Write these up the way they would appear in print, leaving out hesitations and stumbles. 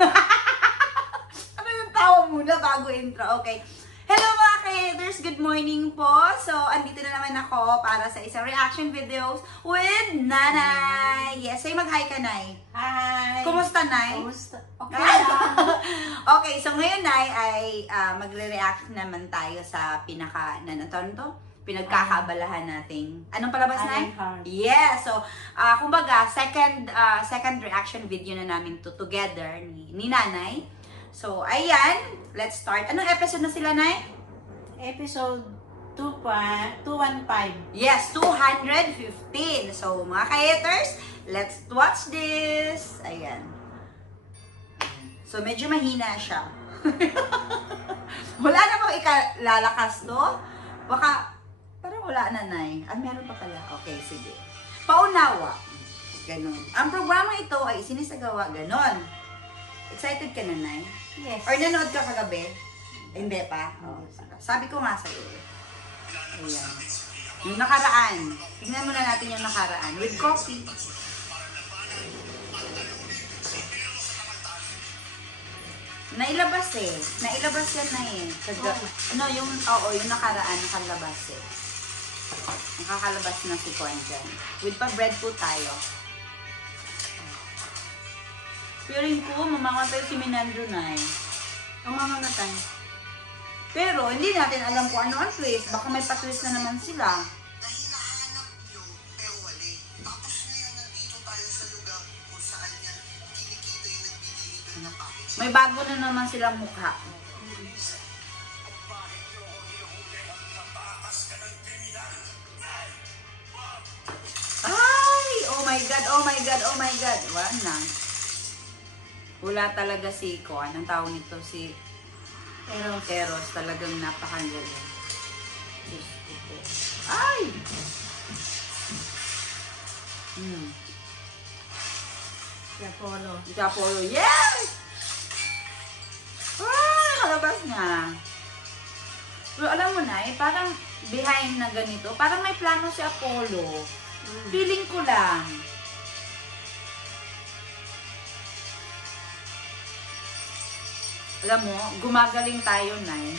Ano yung tawa muna bago intro? Okay. Hello mga ka-haters! Good morning po! So, andito na naman ako para sa isang reaction videos with Nanay! Yes, say mag-hi ka, Nay! Hi! Kumusta, Nay? Kumusta? Okay lang. Okay, so ngayon, Nay, ay magre-react naman tayo sa pinagkakaabalahan nating... Anong palabas, Nay? Ironheart. Yeah, so, kumbaga, second reaction video na namin together ni Nanay. So, ayan, let's start. Anong episode na sila, Nay? Episode 215. Yes, 215. So, mga ka-haters, let's watch this. Ayan. So, medyo mahina siya. Wala na bang ikalalakas to? Baka, parang wala na, Nay. Meron pa pala. Okay, sige. Paunawa. Ganon. Ang programa ito ay sinisagawa ganon. Excited ka na, Nay? Yes. Or nanood ka kagabi? Hindi pa? Oh, sabi ko nga sa'yo. Ayan. Yung nakaraan. Tingnan muna natin yung nakaraan. With coffee. Nailabas eh. Nailabas yan na eh. Ano, yung nakaraan, nakalabas eh. Nakakalabas na si Kuan dyan. With pa bread po tayo. Feeling ko, mamamatay si Minandro na eh. Ang mamamatay. Pero, hindi natin alam kung ano ang twist. Baka may pa-twist na naman sila. Hinahanap nyo, pero wali. Tapos ngayon, nandito tayo sa lugar kung saan yan kinikita yung nagbibigay ng package. May bago na naman silang mukha. Ay! Oh my God, oh my God, oh my God. Wala na. Wala talaga si Kuan. Ang tawag nito si Eros. Talagang napakagaling. Ay! Si Apollo. Yes! Ah! Nakalabas na. Pero alam mo na, parang behind na ganito, parang may plano si Apollo. Feeling ko lang. Alam mo, gumagaling tayo, Nay.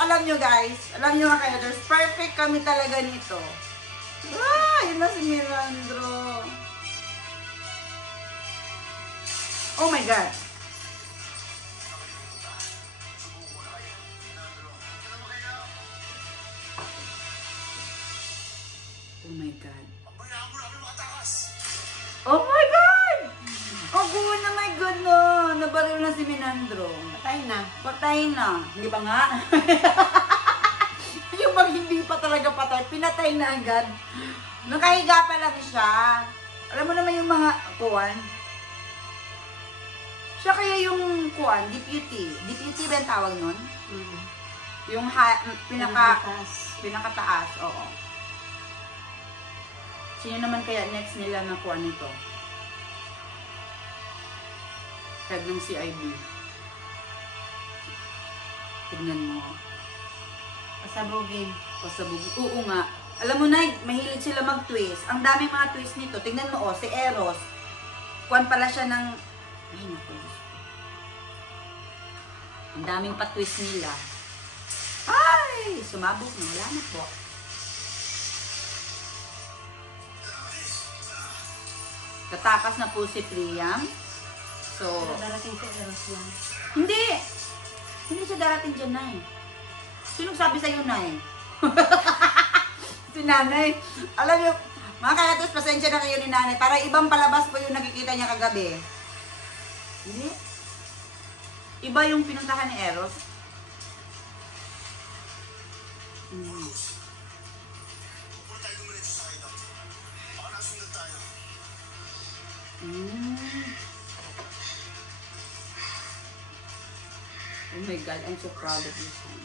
Alam nyo guys, alam nyo mga ka-haters, perfect kami talaga nito. Ah, yun na si Mirandro. Oh my God. Oh my God. Oh my God! Oh God, na my God no! Nabaril na si Minandro. Patay na. Patay na. Hindi ba nga? Yung bang hindi pa talaga patay, pinatay na agad. Nakahiga pa lang siya. Alam mo naman yung mga kuwan. Siya kaya yung kuwan, deputy. Deputy ba yung tawag nun? Yung pinakataas. Oo. Sino naman kaya next nila na kuwan nito? Head ng CIB. Tignan mo. Pasabugin. Oo nga. Alam mo na, mahilig sila mag-twist. Ang daming mga twist nito. Tignan mo, si Eros. Kuwan pala siya ng... Ay, naku. Ang daming pa-twist nila. Ay! Sumabog na. Wala na po. Tatakas na po si Priam. So... Darating si Eros lang. Hindi! Hindi siya darating dyan, Nay. Sinong sabi sa'yo, Nay? Si Nanay. Alam niyo, mga ka-haters, pasensya na kayo ni Nanay. Para ibang palabas po yung nakikita niya kagabi. Hindi. Iba yung pinuntahan ni Eros. Pupunta tayo dumiretso sa hideout. Baka nasundan tayo. Oh my God, I'm so proud of you, son.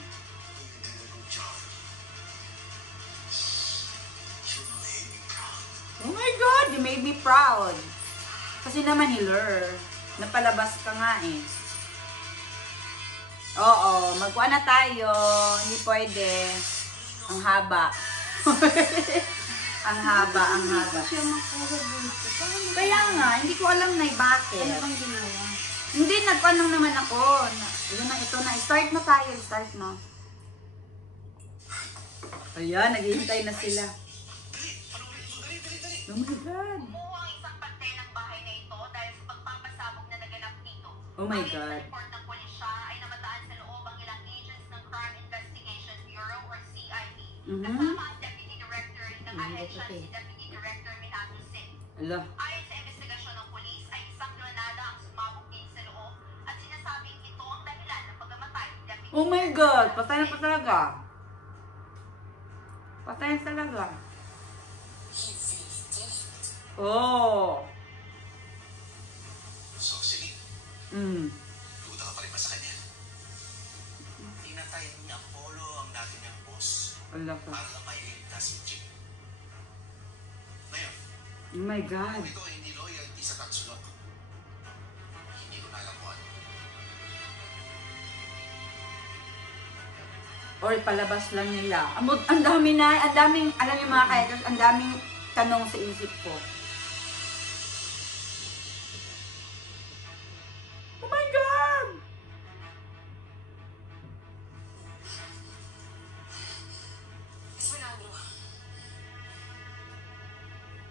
Oh my God, you made me proud. Kasi naman, Hiller, napalabas ka nga eh. Oo, magkuha na tayo. Hindi pwede. Ang haba. Ang haba, ang Hindi haba. ko siya makuha dito. Kaya nga, hindi ko alam na bakit. Ano bang ginawa? Hindi, nagpanong naman ako. Yun na, ito na. Start na tayo. Start na. Ayan, naghihintay na sila. Oh my God. Kumuha ang isang parte ng bahay na ito dahil sa pagpapasabog na naganap dito. Oh my Ayon God. sa report ng pulisya ay namataan sa loob ang ilang agents ng Crime Investigation Bureau or CIB. Mhm. Kasama ang Deputy Director ng ahensya si Deputy Director Minato Sin. Ala. Ayon sa investigasyon ng pulis ay isang granada ang sumabog din sa loob at sinasabing ito ang dahilan ng pagkamatay ni Deputy Oh my God. Patay na pa talaga. Patay na talaga. Oh. So, sige, duda ka pa rin ba sa kanya? Tinatay ni Apollo ang dati niyang boss Ala ka. para lang mailigtas si Jim. Ngayon, Oh my God. kung ito ay hindi loyalty sa Tatsunok, hindi ko na alam kung ano. Or palabas lang nila. Ang dami na, ang daming, alam niyo mga kayakers, ang daming tanong sa isip ko. Oh my God! Fernando,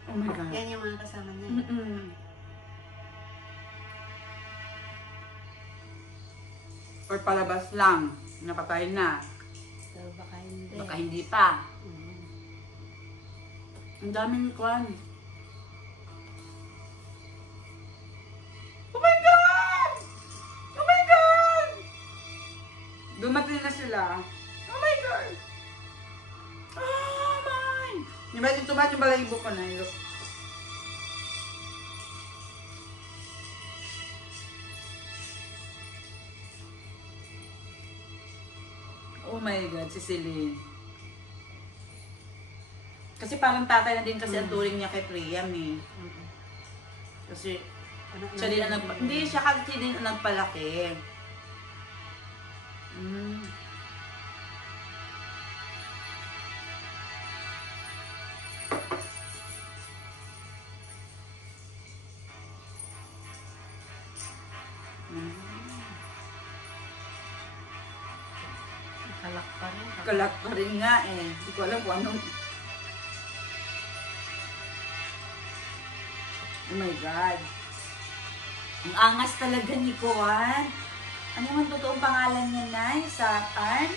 Oh my God. Yan yung mga kasama niya. Or palabas lang. Napatay na. So, baka hindi. Baka hindi pa. Mhm. Ang daming kwan. Oh my God! Oh my God! Dumating na sila. Oh my God! Oh my! Diba dito ba yung balayibo ko na yun? Oh my God, si Celine. Kasi parang tatay na din kasi ang turing niya kay Priam eh. Mhm. Kasi Ano, siya din ang hindi, siya kasi din ang nagpalaki. Kalak pa rin. Kalak pa rin nga eh. Hindi ko alam kung anong... Oh my God. Ang angas talaga ni Kuan. Ano man totoong pangalan niya, Nay? Satan?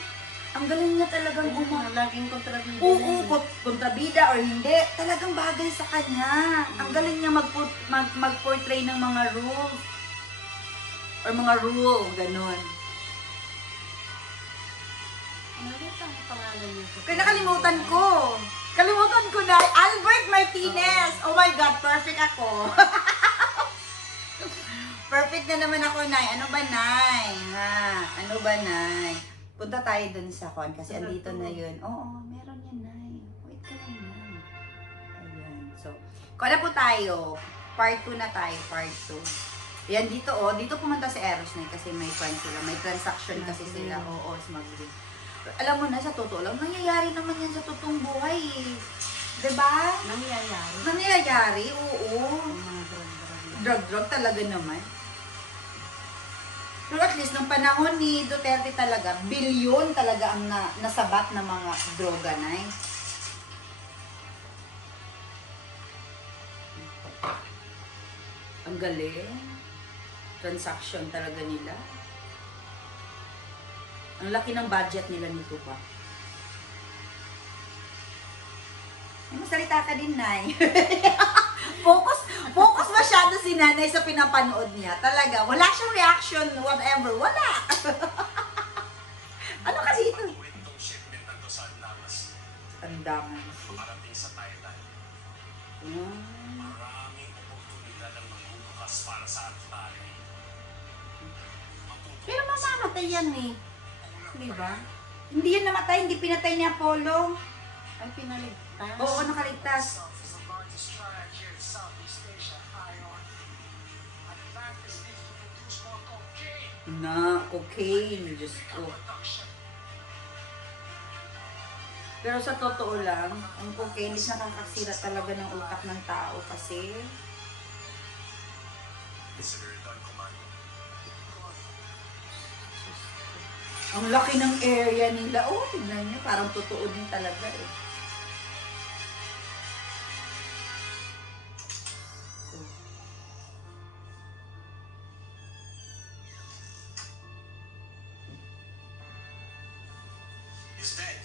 Ang galing niya talagang Laging kontrabida. Oo, kontrabida or hindi, talagang bagay sa kanya. Ang galing niya mag-portray ng mga rules. Or mga rule, ganun. Ano ulit ang pangalan niya? Kaya nakalimutan ko. Kalimutan ko na. Albert Martinez. Oh my God, perfect ako. Perfect na naman ako, Nay. Ano ba, Nay? Ha? Ano ba, Nay? Punta tayo dun sa kon kasi andito na yun. Oo, meron yan, Nay. Wait ka lang, Nay. Ayan. So, kung na po tayo. Part 2 na tayo. Part 2. Yan, dito, oh. Dito pumunta si Eros, Nay, kasi may friend sila. May transaction kasi sila. Oo, smuggling. Alam mo na, sa totoo lang, nangyayari naman yan sa totoong buhay eh. Diba? Nangyayari. Nangyayari, oo. Ang mga drug-drug. Drug talaga naman. Pero at least, ng panahon ni Duterte talaga, bilyon talaga ang nasabat ng mga droga na eh. Ang galing. Transaction talaga nila. Ang laki ng budget nila nito pa. Ay, masalita ka din, Nay. Focus masyado si Nanay sa pinapanood niya. Talaga, wala siyang reaction, whatever. Wala. Ano kasi ito? Itong shipment na to sa Andamas, Andaman. parating sa Thailand. Maraming oportunidad ang magbubukas para sa ating bahay. Pero mamamatay yan eh. Di ba? Hindi yan namatay, hindi pinatay ni Apollo. Ay, pinaligtas. Oo, nakaligtas. Is the largest triad here in Southeast Asia, Ion. Atlantis needs to produce more cocaine Na, cocaine. Diyos ko. production. Pero sa totoo lang, ang cocaine is nakakasira talaga ng utak ng tao kasi ang laki ng area nila. Oh, tignan niyo, parang totoo din talaga eh. He's dead.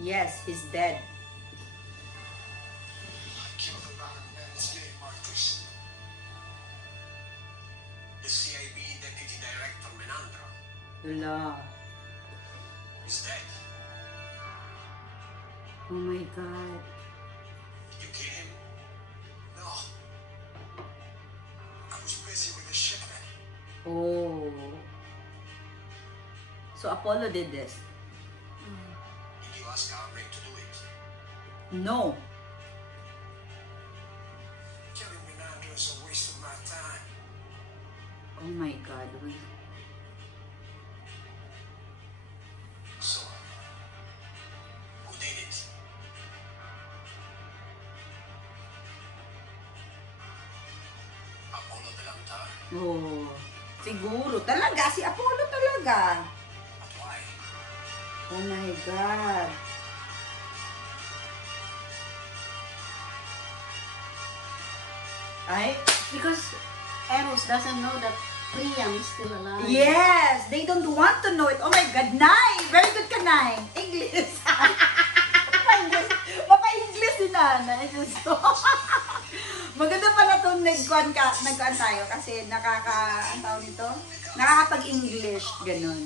Yes, he's dead. I killed a man named Marcus. The CIB Deputy Director Menandro. Wala. He's dead. Oh my God. Did you kill him? No. I was busy with the shipment. Oh. So Apollo did this? Did you ask Albrecht to do it? No. Killing Menandro is a waste of my time. Oh my God. So, who did it? Apollo de Lantar? Oh. Siguro. Talaga. Si Apollo talaga. But why? Oh my God. Ay, Because Eros doesn't know that Priam is still alive. yes, they don't want to know it. Oh my God, Nay! Very good ka, Nay. English. Mapa-English si Nanay. Diyos ko. Maganda pala itong nagkuhan tayo kasi ang tawag nito, nakakapag-English, ganun.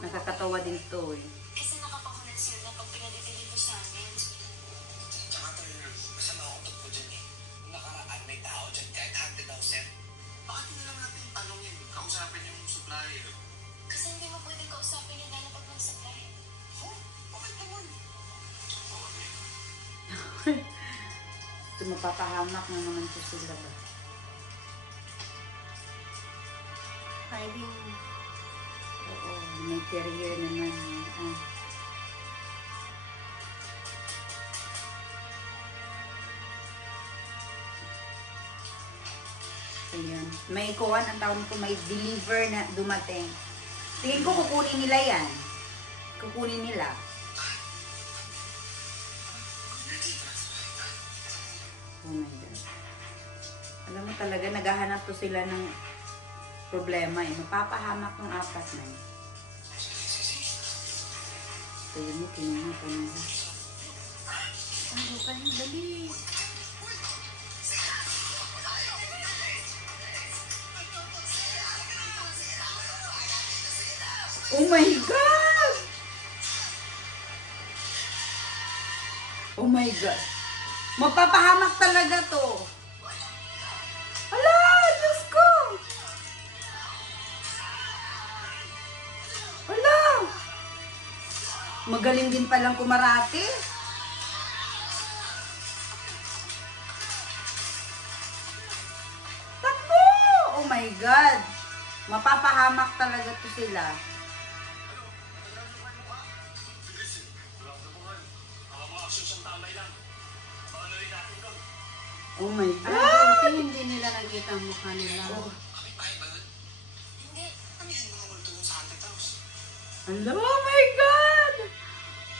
Nakakatawa din to eh. Kasi nakapakulat sila pag pinadideliver sa amin. Tsaka tayo, masama ako tugpo dyan eh. Nung nakaraan may tao dyan kahit 100,000. Bakit hindi lang natin tanongin, kausapin yung supplier? Kasi hindi mo pwedeng kausapin yung lalo pag mag-supply. Oh, bakit naman? Ito, mapapahamak na naman to sila ba? Hiding. Oo, may career naman. Ah. Ayan. May kuhan ang tawag ko, may deliver na dumating. Tingin ko kukunin nila yan. Kukunin nila. Oh my God. Alam mo talaga, naghahanap to sila ng problema eh. Mapapahamak ng apat na yun. Kaya mo, kinuha pa na. Ano kayo? Dali. Oh my God! Oh my God. Mapapahamak talaga to. Ala, Diyos ko! Ala! Magaling din palang kumarate. Takbo! Oh my God. Mapapahamak talaga to sila. Oh my Ay, God! buti hindi nila nakita ang mukha nila. Kami tayo ba nun? Hindi. Ano yung mga multo dun sa 100,000? Hello, oh my God!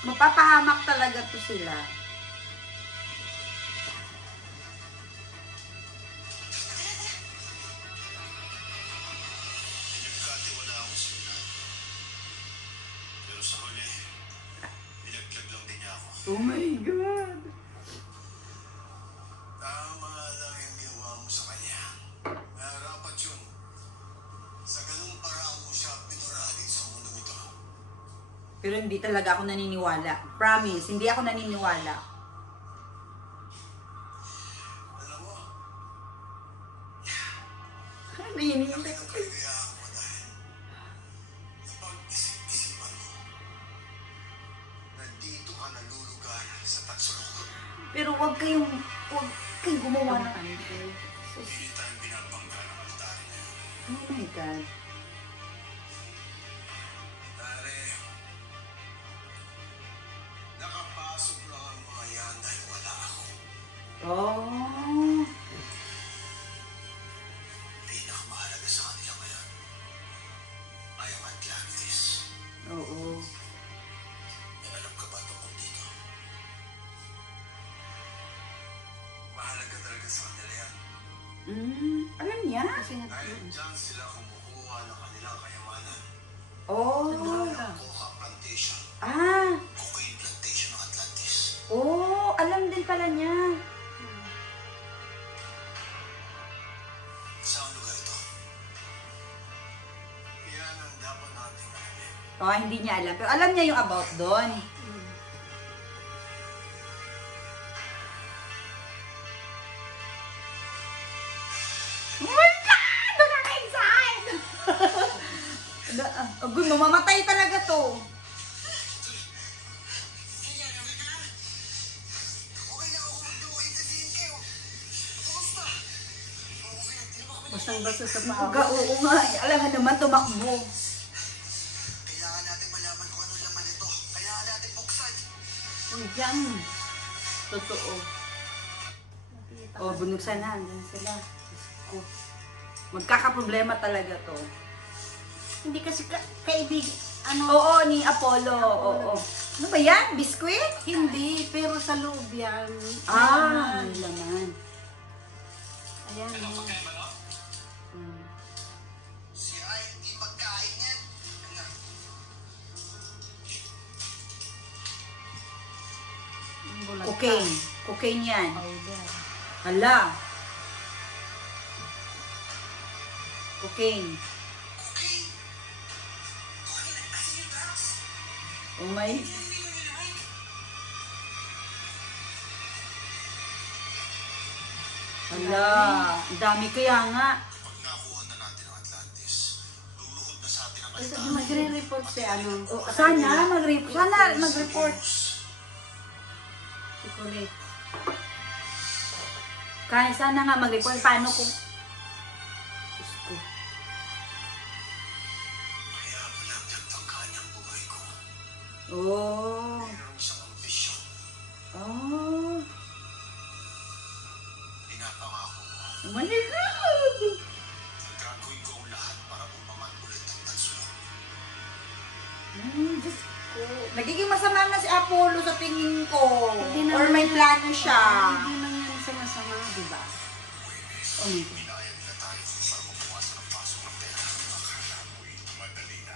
Mapapahamak talaga to sila. Nagkatiwala ako sa inyo. Pero sa huli, nilaglag lang din niya ako. Oh my God! Tama lang yung ginawa mo sa kanya. Narapat yun. Sa ganung paraan mo siya pinurali sa mundo ito. Pero hindi talaga ako naniniwala. Promise, hindi ako naniniwala. Alam mo, Nahinihintay ko. nakakaligayahan mo dahil napag-isip-isipan mo na dito ka nalulugar sa Tatsulok. Pero huwag kayong gumawa ng Ano kayo? Hindi tayo binabangga ng altar na yun. Oh my God. Oh. Pinakamahalaga sa kanila ngayon ay ang Atlantis. Oo. May alam ka ba tungkol dito? Mahalaga talaga sa kanila yan. Alam niya? Kasi nga, Dahil dyan sila kumukuha ng kanilang kayamanan. Oh. Coca Plantation. Ah. Cocaine Plantation ng Atlantis. Oh, alam din pala niya. Saan lugar ito? Yan ang dapat nating alamin. Oh, hindi niya alam. Pero alam niya yung about doon. Oh my God! Nakaka-excite! Agoy, mamamatay talaga to. Kaya, okay ka? Okay na ako mag-join sa DNK. Kumusta? Okay na, di na ba kami basang-basa sa paa. Uga, oo nga. Alam nga naman, tumakbo. Kailangan natin malaman kung ano laman ito. Kailangan natin buksan. Diyan. Totoo. Oh, bunuksan na. Andun sila. Diyos ko. Magkakaproblema talaga to. Hindi kasi kaibig. Ano? Oo, ni Apollo. Oo. Ano ba yan? Biskuit? Hindi, pero sa loob yan. Ah, Ayan. may laman. Ayan. Oh. Siya ay hindi pagkain yan. Ano? Bulag Cocaine. Cocaine yan. powder. Hala. Cocaine. Okay. Okay na, asin yung drugs. Oh my. Hala. Ang dami kaya nga. Pag nakuha na natin ang Atlantis, luluhod na sa atin ang Kasi kalitaan. magre-report si ano. Oh, sana mag-report. Si Colette. Kaya sana nga mag-report. Paano kung... Diyos ko. Kaya malaglag ang kanyang buhay ko. Oh. Mayroon siyang ambisyon. Oh. Pinapangako ko. Oh my God. Gagawin ko ang lahat para umangat ulit ang tansulan. Diyos ko. Nagiging masama na si Apollo sa tingin ko. Hindi Or naman may yan. plano siya. Hindi naman yan sama-sama, di ba? Oh my God. Pinayag nila tayo para mabuwasan ang pasok ng pera. Akala ko'y madali na.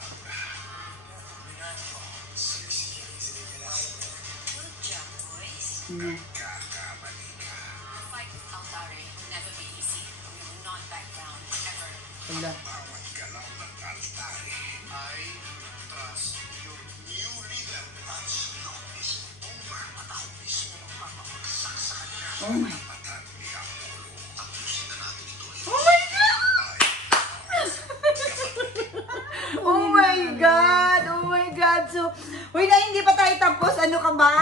Good job, boys. Kakamali ka. The fight with Altare will never be easy. We will not back down, ever. Hala. Bawat galaw ng Altari ay trust your new leader. Once long is over, at ako mismo ang papamagsak sa kanya. Oh my. Matan ni Apollo. Tapusin na natin ito. Oh my God! Oh my God! Oh my God! So, wait na, hindi pa tayo tapos. Ano ka ba?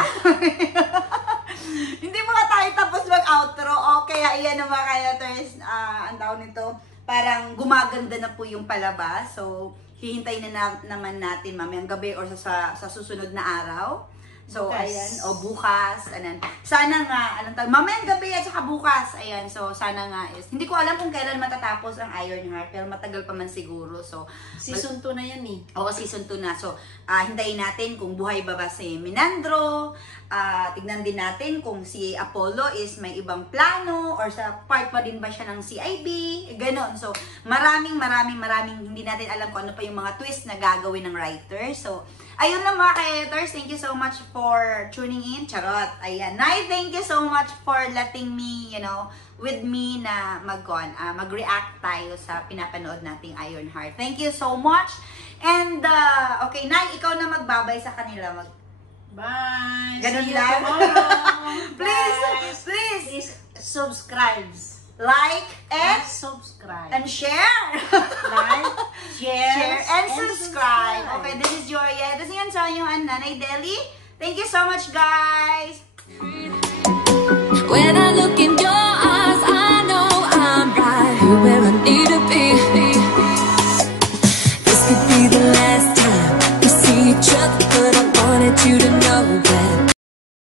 Hindi pa tayo tapos mag-outro. Okay, ayan na mga kayaters. Ang tawag nito, parang gumaganda na po yung palabas. So, hihintayin naman natin mamayang gabi or sa susunod na araw. So, Bukas. ayan. O, bukas. Ayan. Sana nga, anong tawag? Mamayang gabi at saka bukas. Ayan. So, sana nga is. Hindi ko alam kung kailan matatapos ang Ironheart. Pero matagal pa man siguro. So, Season 2 na yan eh. oo, season 2 na. So, hintayin natin kung buhay ba si Minandro. Tignan din natin kung si Apollo is may ibang plano or sa part pa din ba siya ng CIB. Ganon. So, maraming hindi natin alam kung ano pa yung mga twist na gagawin ng writer. So, ayun lang mga ka-editors. Thank you so much for tuning in. Charot. Ayan. Nay, thank you so much for letting me, with me na mag-react tayo sa pinapanood nating Ironheart. Thank you so much. And, okay, Nay, ikaw na magbabay sa kanila. Bye! Ganun See you lang? tomorrow! Please. Please subscribe. Like and subscribe. share. Like, share, and subscribe. Okay, this is Joria. This is yan sa inyong Nanay Deli. Thank you so much, guys. When I look in your